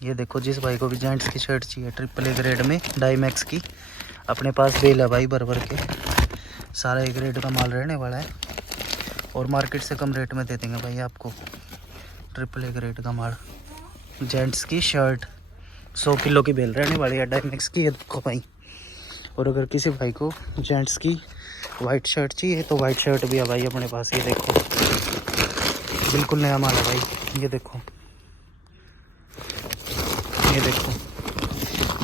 ये देखो, जिस भाई को भी जेंट्स की शर्ट चाहिए ट्रिपल ए ग्रेड में डाईमैक्स की, अपने पास बेल है भाई भर भर के। सारा ए ग्रेड का माल रहने वाला है और मार्केट से कम रेट में दे देंगे भाई आपको। ट्रिपल ए ग्रेड का माल, जेंट्स की शर्ट 100 किलो की बेल रहने वाली है डाईमैक्स की। ये देखो भाई। और अगर किसी भाई को जेंट्स की वाइट शर्ट चाहिए तो वाइट शर्ट भी है भाई अपने पास। ये देखो, बिल्कुल नया माल है भाई। ये देखो, ये देखो,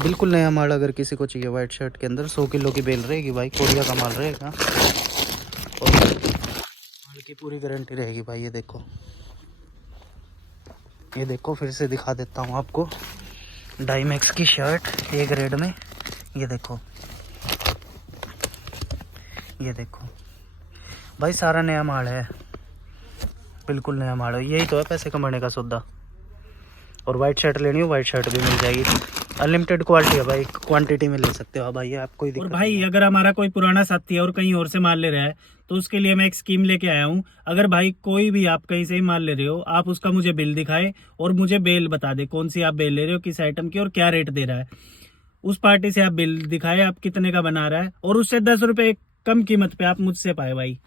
बिल्कुल नया माल। अगर किसी को चाहिए वाइट शर्ट के अंदर 100 किलो की बेल रहेगी भाई, कोरिया का माल रहेगा और माल की पूरी गारंटी रहेगी भाई। ये देखो, ये देखो, फिर से दिखा देता हूँ आपको डाईमैक्स की शर्ट ए ग्रेड में। ये देखो, ये देखो भाई, सारा नया माल है, बिल्कुल नया माल है। यही तो है पैसे कमाने का सौदा। और वाइट शर्ट लेनी हो वाइट शर्ट भी मिल जाएगी। अनलिमिटेड क्वालिटी है भाई, क्वांटिटी में ले सकते हो भाई, आपको ही दिक्कत। और भाई अगर हमारा कोई पुराना साथी है और कहीं और से माल ले रहा है तो उसके लिए मैं एक स्कीम लेके आया हूँ। अगर भाई कोई भी आप कहीं से ही माल ले रहे हो, आप उसका मुझे बिल दिखाए और मुझे बेल बता दे कौन सी आप बेल ले रहे हो, किस आइटम की और क्या रेट दे रहा है। उस पार्टी से आप बिल दिखाए आप कितने का बना रहा है और उससे 10 रुपए कम कीमत पे आप मुझसे पाए भाई।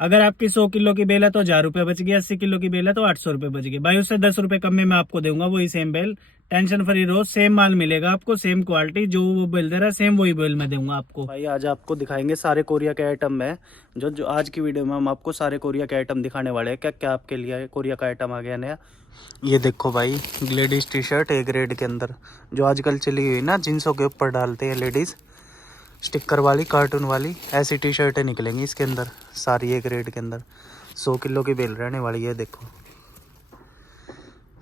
अगर आपकी 100 किलो की बेल है तो 1000 रुपये बच गया, 80 किलो की बेल है तो 800 रुपये बच गए भाई। उससे 10 रुपये कम में मैं आपको दूंगा वही सेम बेल। टेंशन फ्री रहो, सेम माल मिलेगा आपको, सेम क्वालिटी, जो वो बेल दे रहा है सेम वही बेल मैं दूंगा आपको भाई। आज आपको दिखाएंगे सारे कोरिया के आइटम में। जो आज की वीडियो में हम आपको सारे कोरिया के आइटम दिखाने वाले हैं। क्या क्या आपके लिए कोरिया का आइटम आ गया नया। ये देखो भाई, ladies T shirt A grade के अंदर, जो आजकल चली हुई ना, जींसों के ऊपर डालते हैं लेडीज, स्टिकर वाली, कार्टून वाली, ऐसी टी शर्टें निकलेंगी इसके अंदर सारी ए ग्रेड के अंदर। 100 किलो की बेल रहने वाली है। देखो,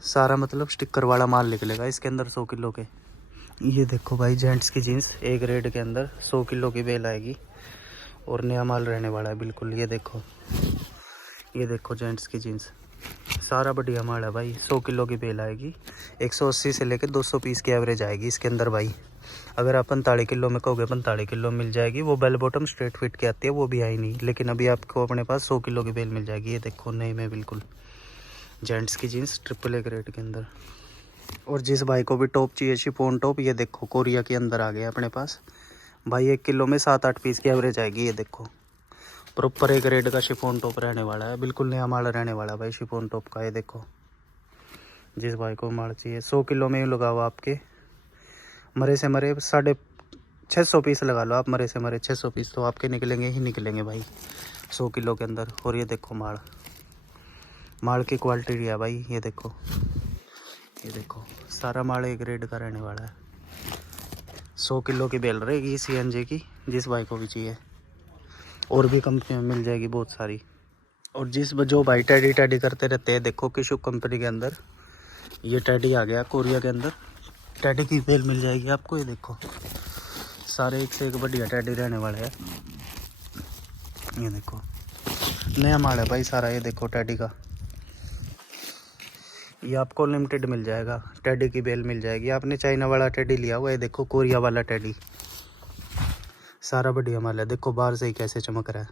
सारा मतलब स्टिकर वाला माल निकलेगा इसके अंदर 100 किलो के। ये देखो भाई, जेंट्स की जीन्स ए ग्रेड के अंदर 100 किलो की बेल आएगी और नया माल रहने वाला है बिल्कुल। ये देखो, ये देखो जेंट्स की जीन्स, सारा बढ़िया माल है भाई। 100 किलो की बेल आएगी, 180 से लेकर 200 पीस की एवरेज आएगी इसके अंदर भाई। अगर आप 45 किलो में कहोगे 45 किलो मिल जाएगी। वो बेल बॉटम स्ट्रेट फिट की आती है, वो भी आई नहीं, लेकिन अभी आपको अपने पास 100 किलो की बेल मिल जाएगी। ये देखो, नई में बिल्कुल जेंट्स की जीन्स ट्रिपल ए ग्रेड के अंदर। और जिस भाई को भी टॉप चाहिए, शिफॉन टॉप, ये देखो कोरिया के अंदर आ गया अपने पास भाई। 1 किलो में 7-8 पीस की एवरेज आएगी। ये देखो, प्रॉपर ए ग्रेड का शिफॉन टॉप रहने वाला है, बिल्कुल नया माल रहने वाला है भाई शिफॉन टॉप का। ये देखो, जिस भाई को माल चाहिए 100 किलो में ही लगाओ आपके मरे से मरे 650 पीस लगा लो आप, मरे से मरे 600 पीस तो आपके निकलेंगे ही निकलेंगे भाई 100 किलो के अंदर। और ये देखो माल, माल की क्वालिटी है भाई। ये देखो, ये देखो, सारा माल ए ग्रेड का रहने वाला है। 100 किलो की बेल रहेगी CNJ की, जिस भाई को भी चाहिए। और भी कंपनी में मिल जाएगी बहुत सारी। और जो भाई टैडी टैडी करते रहते हैं, देखो किशु कंपनी के अंदर ये टैडी आ गया कोरिया के अंदर। टैडी की बेल मिल जाएगी आपको। ये देखो, सारे एक से एक बढ़िया टैडी रहने वाले हैं। ये देखो, नया माल है भाई सारा। ये देखो टैडी का, ये आपको लिमिटेड मिल जाएगा। टैडी की बेल मिल जाएगी। आपने चाइना वाला टैडी लिया हुआ है, देखो कोरिया वाला टैडी, सारा बढ़िया माल है। देखो बाहर से ही कैसे चमक रहा है।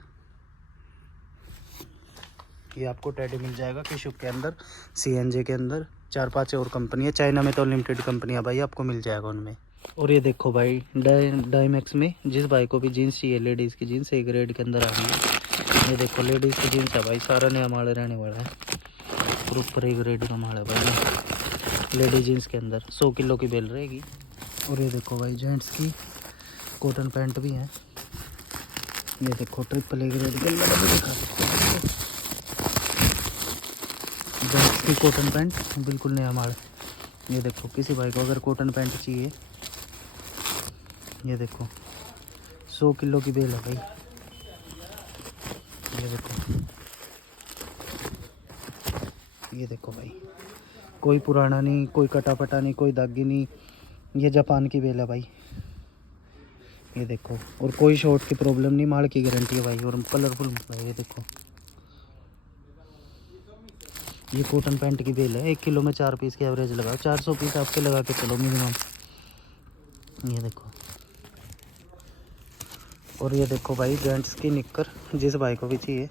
ये आपको टैडी मिल जाएगा किशु के अंदर, CNJ के अंदर। 4-5 और कंपनी है, चाइना में तो लिमिटेड कंपनी है भाई, आपको मिल जाएगा उनमें। और ये देखो भाई, डाईमैक्स में जिस भाई को भी जीन्स चाहिए, लेडीज़ की जीन्स ए ग्रेड के अंदर आ गई है। ये देखो, लेडीज़ की जीन्स है भाई, सारा नया माल रहने वाला है, प्रॉपर ए ग्रेड का माल है भाई। लेडीज जीन्स के अंदर 100 किलो की बेल रहेगी। और ये देखो भाई, जेंट्स की कॉटन पैंट भी है। ये देखो, ट्रिपल ए ग्रेड के अंदर अभी दिखा सकते हो, जेंट्स की कॉटन पैंट बिल्कुल नया माल। ये देखो, किसी भाई को अगर कॉटन पैंट चाहिए, ये देखो 100 किलो की बेल है भाई। ये देखो, ये देखो भाई, कोई पुराना नहीं, कोई कटा पटा नहीं, कोई दागी नहीं, ये जापान की बेल है भाई। ये देखो, और कोई शॉर्ट की प्रॉब्लम नहीं, माल की गारंटी है भाई, और कलरफुल भाई। ये देखो, ये कॉटन पैंट की बेल है। 1 किलो में 4 पीस की एवरेज लगाओ, 400 पीस आपके लगा के चलो मिनिमम। ये देखो, और ये देखो भाई, जेंट्स की निक्कर, जिस भाई को भी चाहिए।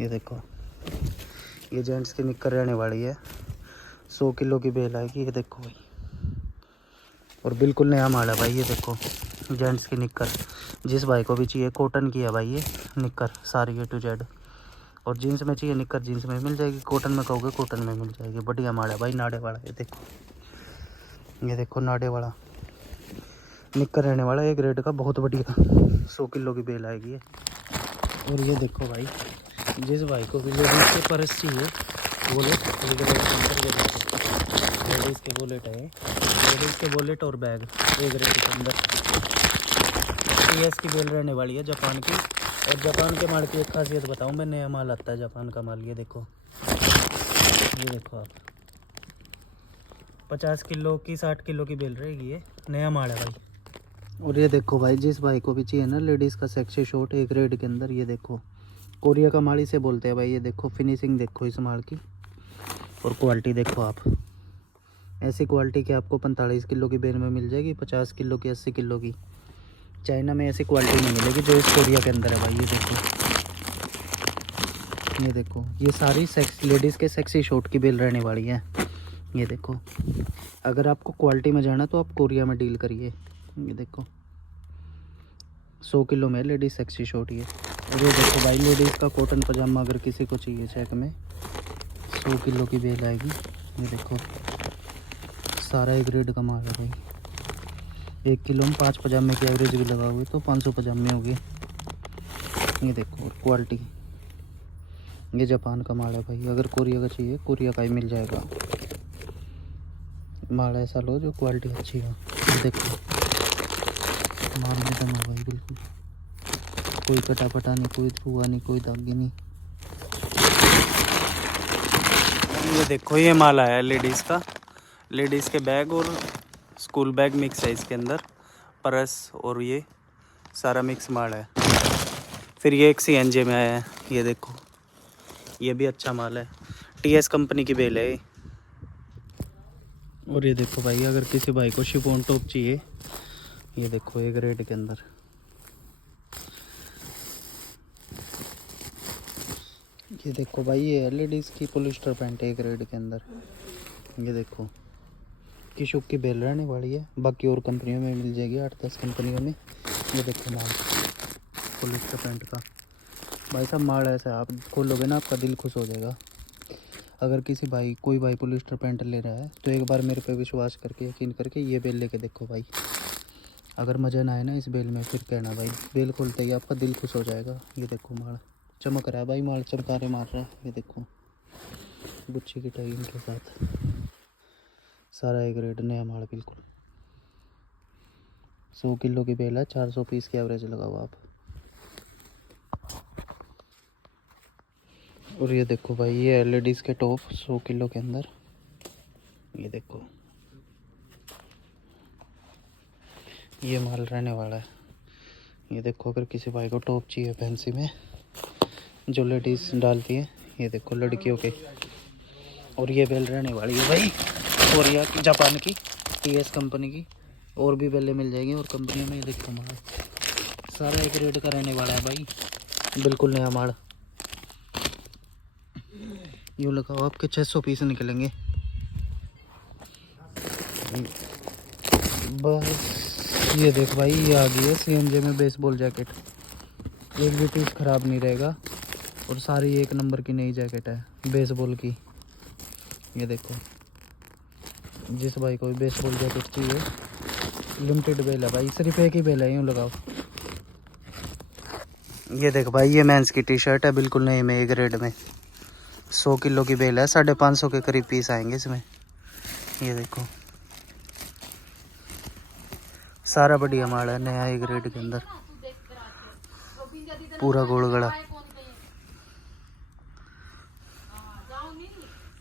ये देखो, ये जेंट्स की निक्कर रहने वाली है, 100 किलो की बेल आएगी, ये देखो भाई। और बिल्कुल नया माल है भाई, ये देखो जेंट्स की निक्कर, जिस भाई को भी चाहिए कॉटन की है भाई ये निक्कर सारी A to Z। और जीन्स में चाहिए निक्कर, जीन्स में मिल जाएगी, कॉटन में कहोगे कॉटन में मिल जाएगी। बढ़िया माल है भाई, नाड़े वाला। ये देखो नाड़े वाला निक्कर रहने वाला एक रेट का, बहुत बढ़िया 100 किलो की बेल आएगी ये। और ये देखो भाई, जिस भाई को भी लेडीज़ के पर्स चाहिए वॉलेट, लेडीज़ के वॉलेट है, लेडीज़ के वॉलेट और बैग एक रेट के अंदर। TS की बेल रहने वाली है जापान की। और जापान के माल की एक खासियत बताऊं मैं, नया माल आता है जापान का माल। ये देखो आप 50 किलो की 60 किलो की बेल रहेगी, ये नया माल है भाई। और ये देखो भाई, जिस भाई को भी चाहिए ना लेडीज़ का सेक्सी शॉर्ट एक रेट के अंदर, ये देखो कोरिया का माल इसे बोलते हैं भाई। ये देखो फिनिशिंग देखो इस माल की, और क्वालिटी देखो आप। ऐसी क्वालिटी की आपको 45 किलो की बेल में मिल जाएगी, 50 किलो की, 80 किलो की। चाइना में ऐसी क्वालिटी नहीं मिलेगी जो इस कोरिया के अंदर है भाई। ये देखो ये सारी लेडीज़ के सेक्सी शॉर्ट की बेल रहने वाली है। ये देखो, अगर आपको क्वालिटी में जाना तो आप कोरिया में डील करिए। ये देखो 100 किलो में लेडीज़ सेक्सी शॉर्ट ये। और ये देखो भाई, लेडीज़ का कॉटन पजामा अगर किसी को चाहिए चेक में, 100 किलो की बेल आएगी। ये देखो सारा एक ग्रेड का माल है भाई। 1 किलो में 5 पजामे की एवरेज भी लगा हुए तो 500 पजामे हो गए। ये देखो, और क्वालिटी ये जापान का माल है भाई। अगर कोरिया का चाहिए कोरिया का ही मिल जाएगा। माल ऐसा लो जो क्वालिटी अच्छी हो। ये देखो माल में दम है भाई, बिल्कुल कोई कटा नहीं, कोई धुआ नहीं, कोई दागी नहीं। ये देखो ये माल आया है लेडीज़ का, लेडीज़ के बैग और स्कूल बैग मिक्स है इसके अंदर, पर्स और ये सारा मिक्स माल है। फिर ये एक CNJ में आया है, ये देखो ये भी अच्छा माल है, TS कंपनी की बेल है ये। और ये देखो भाई, अगर किसी भाई को शिफॉन टॉप चाहिए, ये देखो एक रेट के अंदर। ये देखो भाई, ये है लेडीज़ की पॉलिस्टर पैंट एक रेट के अंदर। ये देखो किशुक की बेल रहने वाली है, बाकी और कंपनियों में मिल जाएगी, 8-10 कंपनियों में। ये देखो माल पॉलिस्टर पैंट का भाई साहब, माल ऐसा आप खोलोगे ना आपका दिल खुश हो जाएगा। अगर किसी भाई कोई भाई पॉलिस्टर पैंट ले रहा है तो एक बार मेरे पे विश्वास करके, यकीन करके ये बेल लेके देखो भाई। अगर मज़ा ना आए ना इस बेल में फिर कहना भाई, बेल खोलते ही आपका दिल खुश हो जाएगा। ये देखो माल चमक रहा है भाई, माल चमकारे मार रहा है। ये देखो गुच्छी की टाइम के साथ सारा एक रेट नया माल बिल्कुल। 100 किलो की बेल है, 400 पीस की एवरेज लगाओ आप। और ये देखो भाई, ये लेडीज़ के टॉप 100 किलो के अंदर। ये देखो ये माल रहने वाला है। ये देखो अगर किसी भाई को टॉप चाहिए फैंसी में जो लेडीज़ डालती है, ये देखो लड़कियों के। और ये बेल रहने वाली है भाई कोरिया की, जापान की, TS कंपनी की। और भी बेलें मिल जाएंगी और कंपनियों में। ये देखो माल सारा एक रेट का रहने वाला है भाई, बिल्कुल नया माल। यूँ लगाओ आपके 600 पीस निकलेंगे बस। ये देख भाई, ये आ गई है CNJ में बेसबॉल जैकेट, एक भी पीस ख़राब नहीं रहेगा और सारी एक नंबर की नई जैकेट है बेसबॉल की। ये देखो जिस भाई को बेसबॉल जैकेट चाहिए, लिमिटेड बेल है भाई, सिर्फ एक ही बेल है, यूँ लगाओ। ये देख भाई, ये मेंस की T-शर्ट है बिल्कुल नई में, एक रेड में, 100 किलो की बेल है, 550 के करीब पीस आएंगे इसमें। ये देखो सारा बढ़िया माल है, नया एक रेट के अंदर, पूरा गोल गड़ा।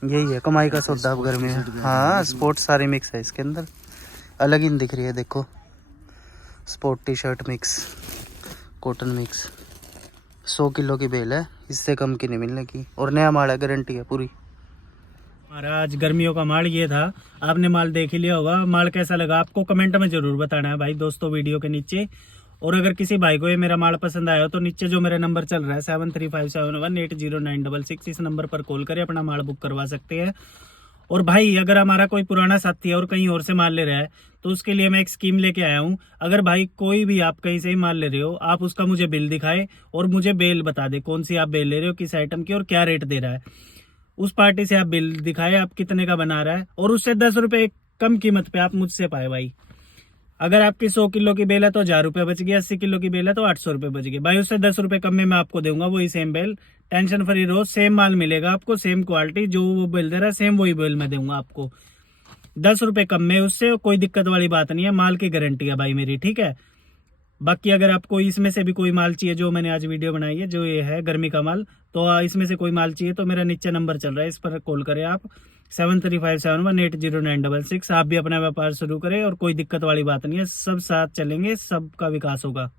यही है कमाई का सौदा अब गर्मी में। हाँ स्पोर्ट सारी मिक्स है इसके अंदर, अलग ही दिख रही है। देखो sport T-shirt mix, cotton mix, 100 kilo की बेल है, इससे कम की नहीं मिलने की। और नया माल है, गारंटी है पूरी। हमारा आज गर्मियों का माल ये था। आपने माल देख ही लिया होगा, माल कैसा लगा आपको कमेंट में जरूर बताना है भाई दोस्तों वीडियो के नीचे। और अगर किसी भाई को ये मेरा माल पसंद आया हो तो नीचे जो मेरा नंबर चल रहा है 7357180966, इस नंबर पर कॉल करें, अपना माल बुक करवा सकते हैं। और भाई अगर हमारा कोई पुराना साथी है और कहीं और से माल ले रहा है तो उसके लिए मैं एक स्कीम लेके आया हूँ। अगर भाई कोई भी आप कहीं से ही माल ले रहे हो, आप उसका मुझे बिल दिखाए और मुझे बेल बता दे कौन सी आप बेल ले रहे हो, किस आइटम की और क्या रेट दे रहा है। उस पार्टी से आप बिल दिखाए, आप कितने का बना रहा है, और उससे 10 रुपए कम कीमत पे आप मुझसे पाए भाई। अगर आपकी 100 किलो की बेल है तो 1000 रुपये बच गया, 80 किलो की बेल है तो 800 रुपये बच गए भाई। उससे 10 रुपये कम में मैं आपको दूंगा वही सेम बेल। टेंशन फ्री रहो, सेम माल मिलेगा आपको, सेम क्वालिटी, जो वो बेल दे रहा है सेम वही बेल मैं दूंगा आपको। 10 रुपये कम में, उससे कोई दिक्कत वाली बात नहीं है, माल की गारंटी है भाई मेरी, ठीक है। बाकी अगर आपको इसमें से भी कोई माल चाहिए, जो मैंने आज वीडियो बनाई है, जो ये है गर्मी का माल, तो इसमें से कोई माल चाहिए तो मेरा नीचे नंबर चल रहा है, इस पर कॉल करें आप 7357180966। आप भी अपना व्यापार शुरू करें और कोई दिक्कत वाली बात नहीं है, सब साथ चलेंगे, सबका विकास होगा।